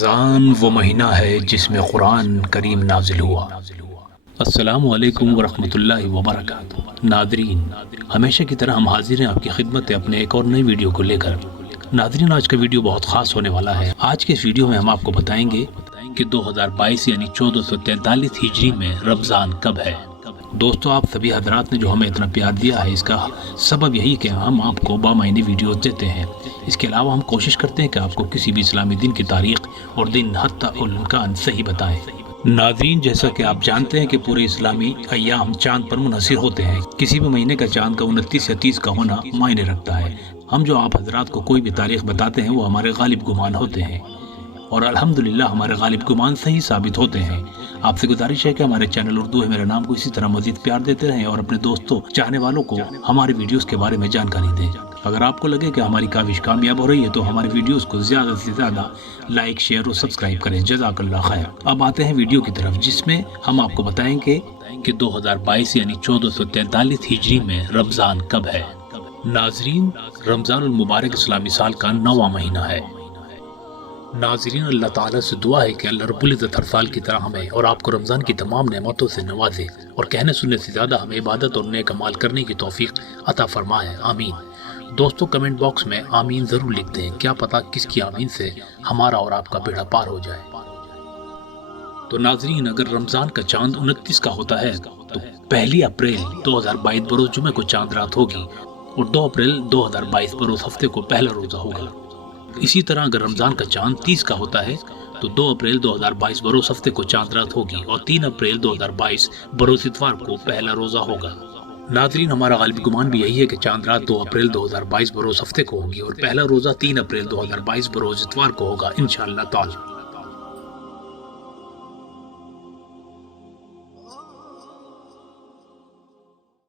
رمضان وہ مہینہ ہے جس میں قرآن کریم نازل ہوا۔ السلام علیکم ورحمۃ اللہ وبرکاتہ۔ ناظرین، ہمیشہ کی طرح ہم حاضر ہیں آپ کی خدمت اپنے ایک اور نئی ویڈیو کو لے کر۔ ناظرین، آج کا ویڈیو بہت خاص ہونے والا ہے۔ آج کے اس ویڈیو میں ہم آپ کو بتائیں گے کہ 2022 یعنی 1443 ہجری میں رمضان کب ہے۔ دوستو، آپ سبھی حضرات نے جو ہمیں اتنا پیار دیا ہے، اس کا سبب یہی کہ ہم آپ کو بامعنی ویڈیوز دیتے ہیں۔ اس کے علاوہ ہم کوشش کرتے ہیں کہ آپ کو کسی بھی اسلامی دن کی تاریخ اور دن حتی الامکان صحیح بتائیں۔ ناظرین، جیسا کہ آپ جانتے ہیں کہ پورے اسلامی ایام چاند پر منحصر ہوتے ہیں۔ کسی بھی مہینے کا چاند کا 29 یا 30 کا ہونا معنی رکھتا ہے۔ ہم جو آپ حضرات کو کوئی بھی تاریخ بتاتے ہیں وہ ہمارے غالب گمان ہوتے ہیں، اور الحمدللہ ہمارے غالب گمان صحیح ثابت ہوتے ہیں۔ آپ سے گزارش ہے کہ ہمارے چینل اردو ہے میرا نام کو اسی طرح مزید پیار دیتے رہیں اور اپنے دوستوں چاہنے والوں کو ہمارے ویڈیوز کے بارے میں جانکاری دیں۔ اگر آپ کو لگے کہ ہماری کاوش کامیاب ہو رہی ہے تو ہمارے ویڈیوز کو زیادہ سے زیادہ لائک، شیئر اور سبسکرائب کریں۔ جزاک اللہ خیر۔ اب آتے ہیں ویڈیو کی طرف، جس میں ہم آپ کو بتائیں گے کہ 2022 یعنی 1443 ہجری میں رمضان کب ہے۔ ناظرین، رمضان المبارک اسلامی سال کا 9واں مہینہ ہے۔ ناظرین، اللہ تعالیٰ سے دعا ہے کہ اللہ رب العزت ہر سال کی طرح ہمیں اور آپ کو رمضان کی تمام نعمتوں سے نوازے اور کہنے سننے سے زیادہ ہمیں عبادت اور نیک اعمال کرنے کی توفیق عطا فرمائے، آمین۔ دوستو، کمنٹ باکس میں آمین ضرور لکھتے ہیں، کیا پتہ کس کی آمین سے ہمارا اور آپ کا بیڑا پار ہو جائے۔ تو ناظرین، اگر رمضان کا چاند 29 کا ہوتا ہے تو 1 اپریل 2022 بروز جمعہ کو چاند رات ہوگی، اور 2 اپریل 2022 بروز ہفتے کو پہلا روزہ ہوگا۔ اسی طرح اگر رمضان کا چاند 30 کا ہوتا ہے تو 2 اپریل 2022 بروز ہفتے کو چاند رات ہوگی، اور 3 اپریل 2022 بروز اتوار کو پہلا روزہ ہوگا۔ ناظرین، ہمارا غالب گمان بھی یہی ہے کہ چاند رات 2 اپریل 2022 بروز ہفتے کو ہوگی، اور پہلا روزہ 3 اپریل 2022 بروز اتوار کو ہوگا انشاءاللہ تعالی۔